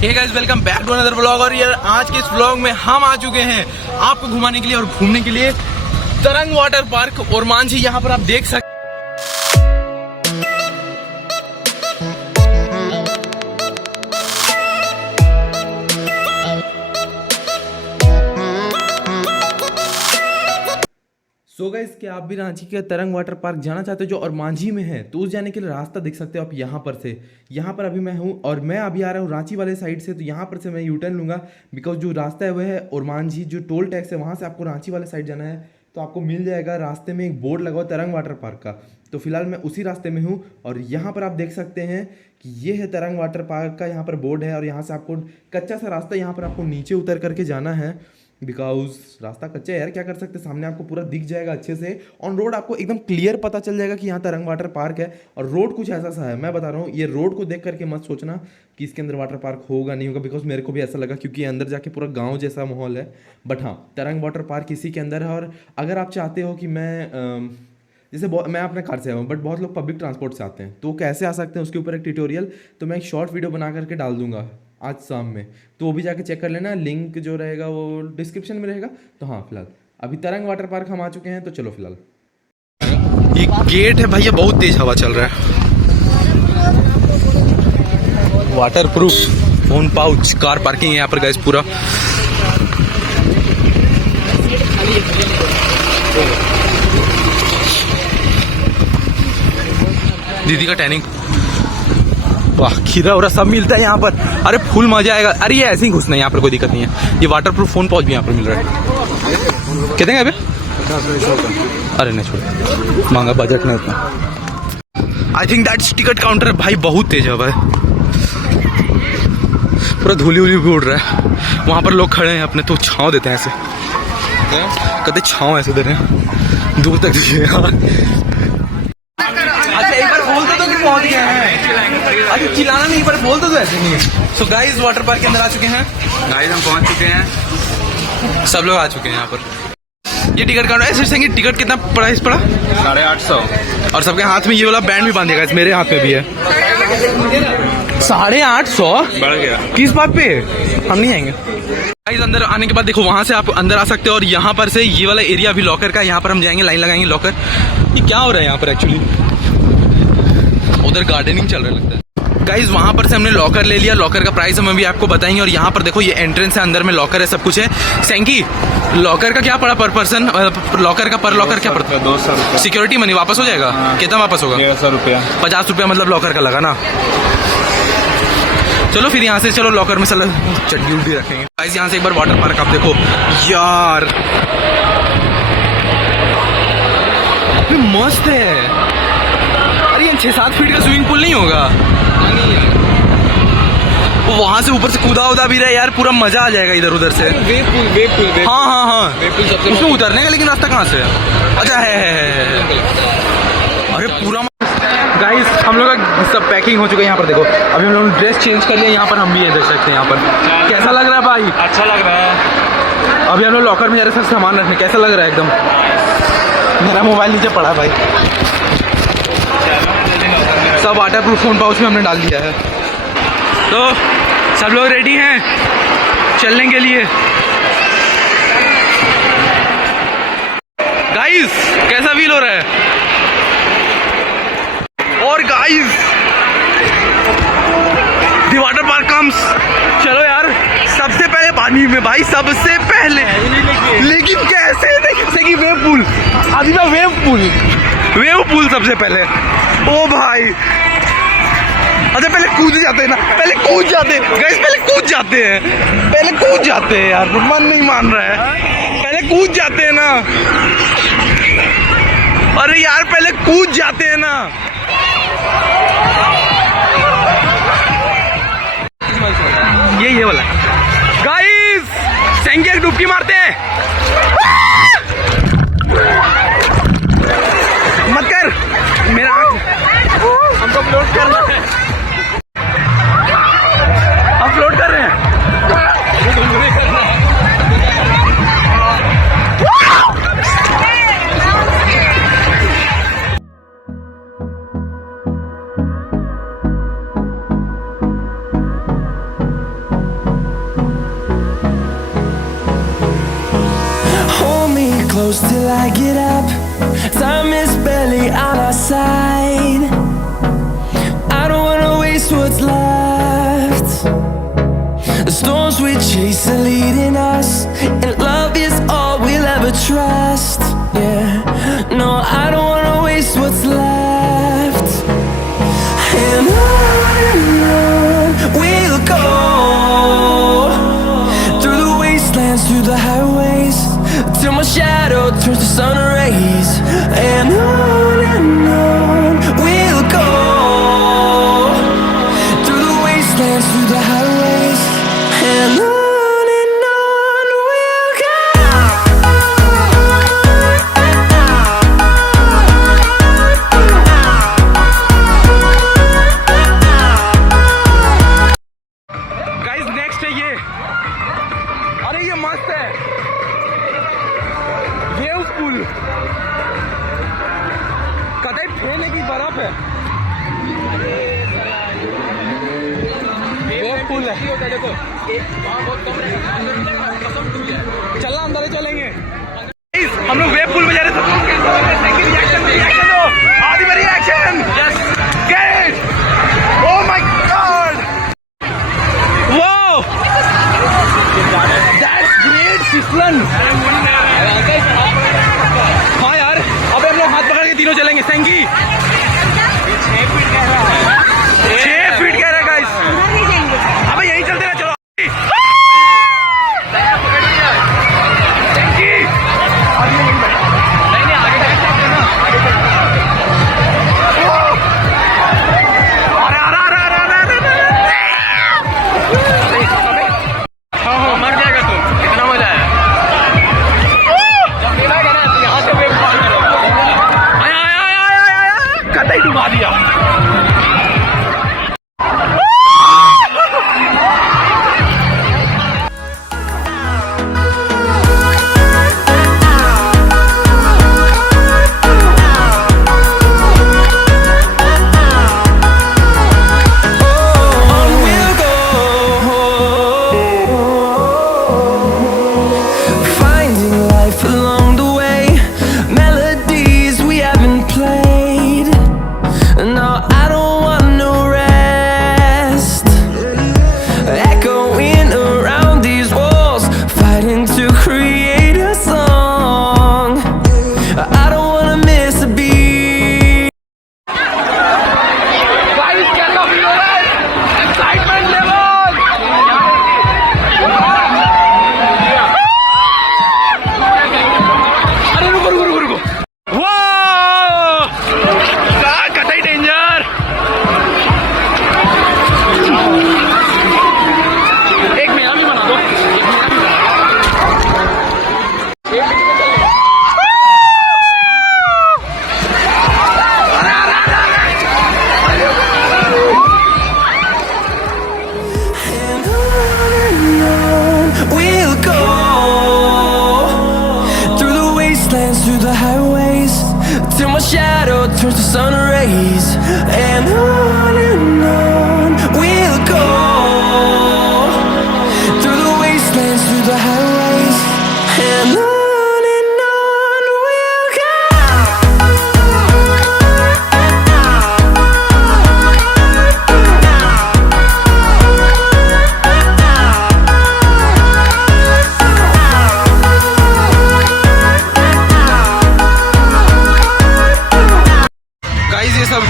Hey guys, welcome back to another vlog. और यार आज के इस व्लॉग में हम आ चुके हैं आपको घुमाने के लिए और घूमने के लिए तरंग वाटर पार्क ormanjhi। यहाँ पर आप देख सकते सो गाइस, क्या आप भी रांची के तरंग वाटर पार्क जाना चाहते हो जो ormanjhi में है, तो उस जाने के लिए रास्ता देख सकते हो आप यहाँ पर से। यहाँ पर अभी मैं हूँ और मैं अभी आ रहा हूँ रांची वाले साइड से, तो यहाँ पर से मैं यू टर्न लूँगा बिकॉज जो रास्ता है वो है ormanjhi। जो टोल टैक्स है वहाँ से आपको रांची वाले साइड जाना है, तो आपको मिल जाएगा। रास्ते में एक बोर्ड लगा हुआ तरंग वाटर पार्क का, तो फिलहाल मैं उसी रास्ते में हूँ। और यहाँ पर आप देख सकते हैं कि ये है तरंग वाटर पार्क का यहाँ पर बोर्ड है। और यहाँ से आपको कच्चा सा रास्ता, यहाँ पर आपको नीचे उतर करके जाना है बिकॉज रास्ता कच्चा है यार, क्या कर सकते हैं। सामने आपको पूरा दिख जाएगा अच्छे से, ऑन रोड आपको एकदम क्लियर पता चल जाएगा कि यहाँ तरंग वाटर पार्क है। और रोड कुछ ऐसा सा है, मैं बता रहा हूँ, ये रोड को देख करके मत सोचना कि इसके अंदर वाटर पार्क होगा नहीं होगा, बिकॉज मेरे को भी ऐसा लगा क्योंकि अंदर जाके पूरा गाँव जैसा माहौल है। बट हाँ, तरंग वाटर पार्क इसी के अंदर है। और अगर आप चाहते हो कि मैं अपने कार से आऊँ, बट बहुत लोग पब्लिक ट्रांसपोर्ट से आते हैं, तो कैसे आ सकते हैं उसके ऊपर एक ट्यूटोरियल तो मैं एक शॉर्ट वीडियो बना करके डाल दूंगा आज शाम में, तो वो भी जाके चेक कर लेना। लिंक जो रहेगा वो डिस्क्रिप्शन में रहेगा। तो हाँ, फिलहाल अभी तरंग वाटर पार्क हम आ चुके हैं, तो चलो फिलहाल। ये गेट है भैया, बहुत तेज हवा चल रहा है। Water proof phone pouch, car parking है यहाँ पर गाइस पूरा। दीदी का टैनिंग, वाह, खीरा उरा सब मिलता है यहाँ पर। अरे फुल मजा आएगा। अरे ये ऐसे ही घुसना है, यहाँ पर कोई दिक्कत नहीं है। ये वाटर प्रूफ फोन पाउच भी यहाँ पर मिल रहा है। कितने का अभी? अरे नहीं छोड़, महंगा, बजट नहीं उतना। I think that's ticket counter. भाई बहुत तेज हवा है, पूरा धूली उली भी उड़ रहा है। वहाँ पर लोग खड़े हैं अपने, तो छाँव देते हैं ऐसे, कहते छाँव ऐसे दे रहे हैं दूर तक दिखे यार। अच्छा एक बार बोलते तो कि पहुंच गए हैं। अच्छा चिल्लाना नहीं, पर बोलते तो ऐसे नहीं। सो गाइस, वाटर पार्क के अंदर आ चुके हैं। गाइस हम पहुंच चुके हैं, सब लोग आ चुके हैं यहाँ पर। ये टिकट काउंटर है। ऐसे टिकट कितना प्राइस पड़ा? 850। और सबके हाथ में ये वाला बैंड भी बांधेगा, मेरे हाथ में भी है। 850 बढ़ गया। किस बात पे? हम नहीं आएंगे। गाइस अंदर आने के बाद देखो, वहां से आप अंदर आ सकते हो। और यहाँ पर से ये वाला एरिया भी लॉकर का, यहाँ पर हम जाएंगे, लाइन लगाएंगे लॉकर। ये क्या हो रहा है यहाँ पर एक्चुअली? उधर गार्डनिंग चल रहा लगता है। गाइज वहाँ पर से हमने लॉकर ले लिया। लॉकर का प्राइस हम अभी आपको बताएंगे। और यहाँ पर देखो, ये एंट्रेंस है, अंदर में लॉकर है, सब कुछ है। सैंकी, लॉकर का क्या पड़ा पर पर्सन? लॉकर का पर लॉकर क्या पड़ता है? 200। सिक्योरिटी मनी वापस हो जाएगा? कितना वापस होगा? 150 रुपया। 50 रुपया मतलब लॉकर का लगा ना। चलो फिर यहाँ से चलो लॉकर में चड्डी उड्डी रखेंगे। गाइज यहाँ से एक बार वाटर पार्क आप देखो यार, मस्त है। अरे 6-7 फीट का स्विमिंग पूल नहीं होगा? वो वहां से ऊपर से कूदा उदा भी रहा है यार, पूरा मजा आ जाएगा इधर उधर से। Wave pool. हाँ उसमें उतरने का लेकिन रास्ता कहाँ से है? अच्छा है। अरे पूरा गाइस, हम लोग का सब पैकिंग हो चुका है। यहाँ पर देखो, अभी हम लोग ड्रेस चेंज कर लिया। यहाँ पर हम भी है, देख सकते हैं यहाँ पर। कैसा लग रहा है भाई? अच्छा लग रहा है। अभी हम लोग लॉकर में जा रहे हैं सामान रखने। कैसा लग रहा है? एकदम। मेरा मोबाइल नीचे पड़ा भाई। सब वाटर प्रूफ फोन पाउच में हमने डाल दिया है। तो सब लोग रेडी हैं चलने के लिए? गाइस कैसा फील हो रहा है? और guys the water park comes. चलो यार, सबसे पहले पानी में भाई, सबसे पहले। लेकिन कैसे? जैसे कि वेव पूल, अभी ना वेव पूल सबसे पहले। ओ भाई, अच्छा पहले कूद जाते हैं ना, पहले कूद जाते हैं यार, मन नहीं मान रहा है। पहले कूद जाते हैं ना, अरे यार पहले कूद जाते हैं ना। ये वाला गाइस, सैंकी एक डुबकी मारते हैं। मत कर, मेरा हमको फ्लोट करना है। हम फ्लोट कर रहे हैं। close till I get up. Time is barely on our side. I don't wanna waste what's left. The storms we chase are leading us, and love is all we'll ever trust. Yeah, no, I don't wanna waste what's left. And on we'll go, through the wastelands, through the highways, till my shadow turns to sun rays. And on we'll go, through the wastelands, through the highways, and on we'll go. Guys next है ये, अरे ये मस्त है, ये उस पुल कतई फेंकने की बर्फ है, वो पुल है। देखो चलना अंदर ही चलेंगे। हम लोग वेब पुल में जा रहे थे, रिएक्शन दो, आदि में reaction, yes get, oh my God, wow that's great फिसलन। हाँ यार, अब हम लोग हाथ पकड़ के तीनों चलेंगे। सेंगी 6 फीट कह रहा है गाइस, अबे यही चलते ना, चलो सेंगी नहीं आगे मर जाएगा तू, कितना मजा आया। यहाँ से वेव कॉल करो, आया कतई डुबा दिया। Through the highways, till my shadow turns to sun rays. And on we'll go, through the wastelands, through the highways, and on we'll go. ये सब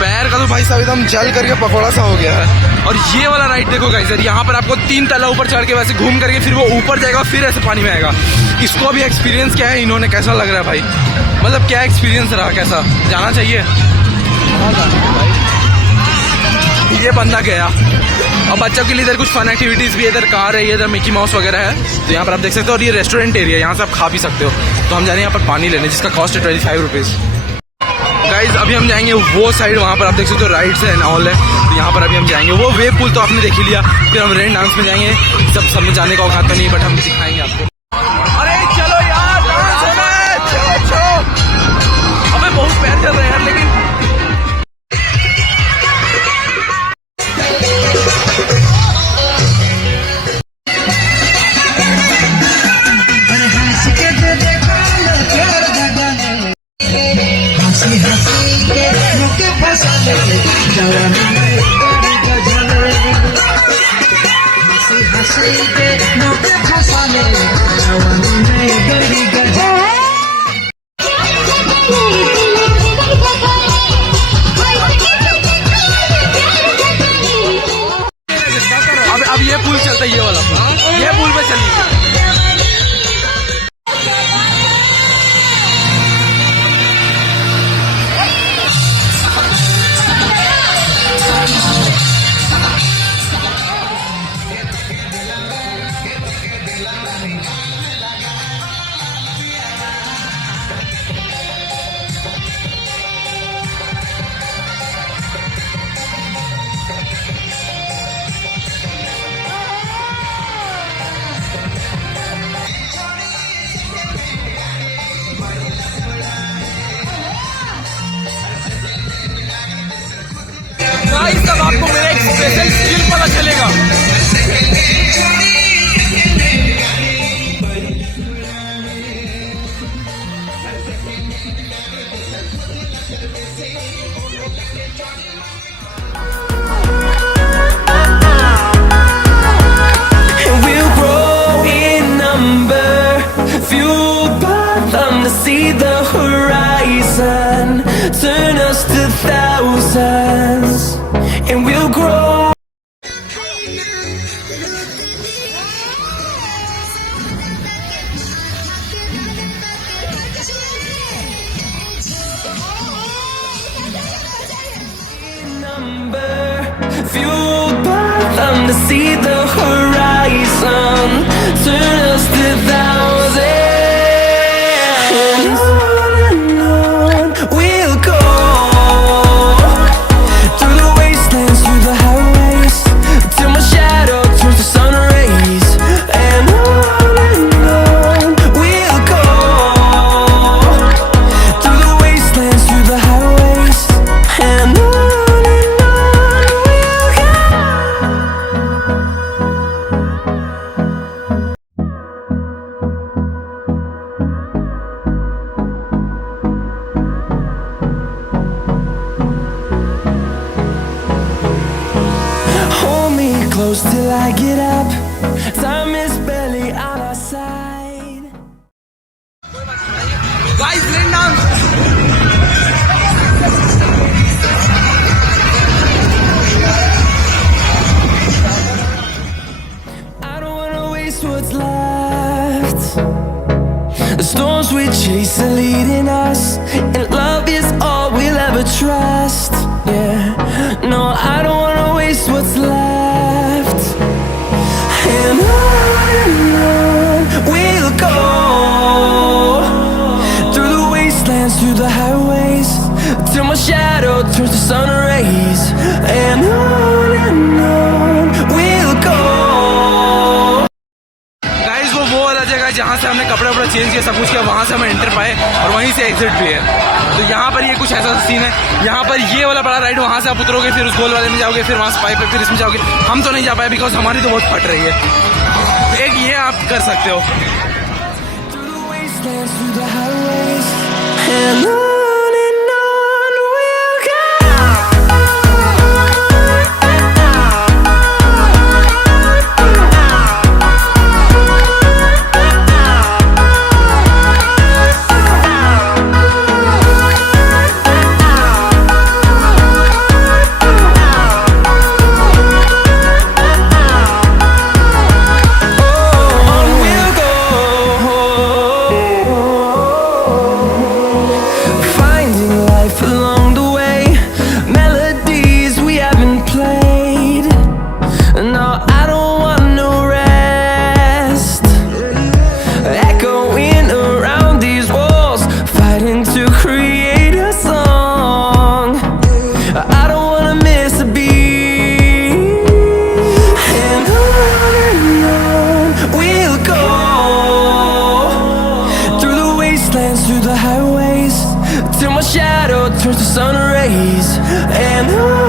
पैर का तो भाई साहब एकदम जल करके पकौड़ा सा हो गया है। और ये वाला राइड देखो गाइस, यहाँ पर आपको 3 तला ऊपर चढ़ के वैसे घूम करके फिर वो ऊपर जाएगा, फिर ऐसे पानी में आएगा। इसको अभी एक्सपीरियंस क्या है, इन्होंने कैसा लग रहा है भाई, मतलब क्या एक्सपीरियंस रहा, कैसा जाना चाहिए। ये बंदा गया। और बच्चों के लिए इधर कुछ फन एक्टिविटीज़ भी है, इधर कार है, इधर मिकी माउस वगैरह है, तो यहाँ पर आप देख सकते हो। और ये रेस्टोरेंट एरिया, यहाँ से आप खा भी सकते हो। तो हम जा रहे हैं यहाँ पर पानी लेने, जिसका कॉस्ट है 25 रुपीज़। गाइज अभी हम जाएंगे वो साइड, वहाँ पर आप देख सकते हो राइड्स है एंड ऑल है, तो यहाँ पर अभी हम जाएंगे। वो वेव पुल तो आपने देख ही लिया, फिर हम रेन डांस में जाएंगे। सब में जाने का औकात तो नहीं, बट हम दिखाएंगे आपको। अरे चलो यार, डांस होना है, चलो। अबे बहुत पैर चल रहे हैं यार, लेकिन अब ये पुल चलता है, ये वाला पुल, ये पुल पे चलिए। गाइस अब आपको मेरा एक स्पेशल स्किल पता चलेगा। And we'll grow in number, fueled by them to see the horizon, turn us to thousands, and we'll grow. Number, fueled by them to see the horizon, turn us to thousands, and on we'll go, through the wastelands, through the highways, till my shadow turns to sun rays, and on we'll go, through the wastelands, through the highways, and on we'll go. Hold me close till I get up. Time is barely on our side. Guys lane down. I don't wanna waste what's left. The storms we chase are leading us, and love is all we'll ever trust. Yeah, no, I don't wanna waste what's left. And on we'll go, through the wastelands, through the highways, till my shadow turns to sun rays, and on we'll go. Guys वो वाला जगह जहाँ से हमने कपड़ा वपड़ा change किया, सब कुछ किया, वहाँ से हम एंटर पाए और वहीं से एग्जिट भी है। तो यहाँ पर ये कुछ ऐसा सीन है, यहाँ पर ये वाला बड़ा राइड, वहाँ से आप उतरोगे, फिर उस गोल वाले में जाओगे, फिर वहाँ से पाइप है, फिर इसमें जाओगे। हम तो नहीं जा पाए बिकॉज हमारी तो बहुत फट रही है। एक ये आप कर सकते हो। Through the wastelands, through the highways, and on we'll go. On we'll go, finding life along the way, melodies we haven't played. No, I don't want no rest, echoing around these walls, fighting to create a song. I don't wanna miss a beat, and on we'll go, through the wastelands, through the highways, till my shadow turns to sun rays, and on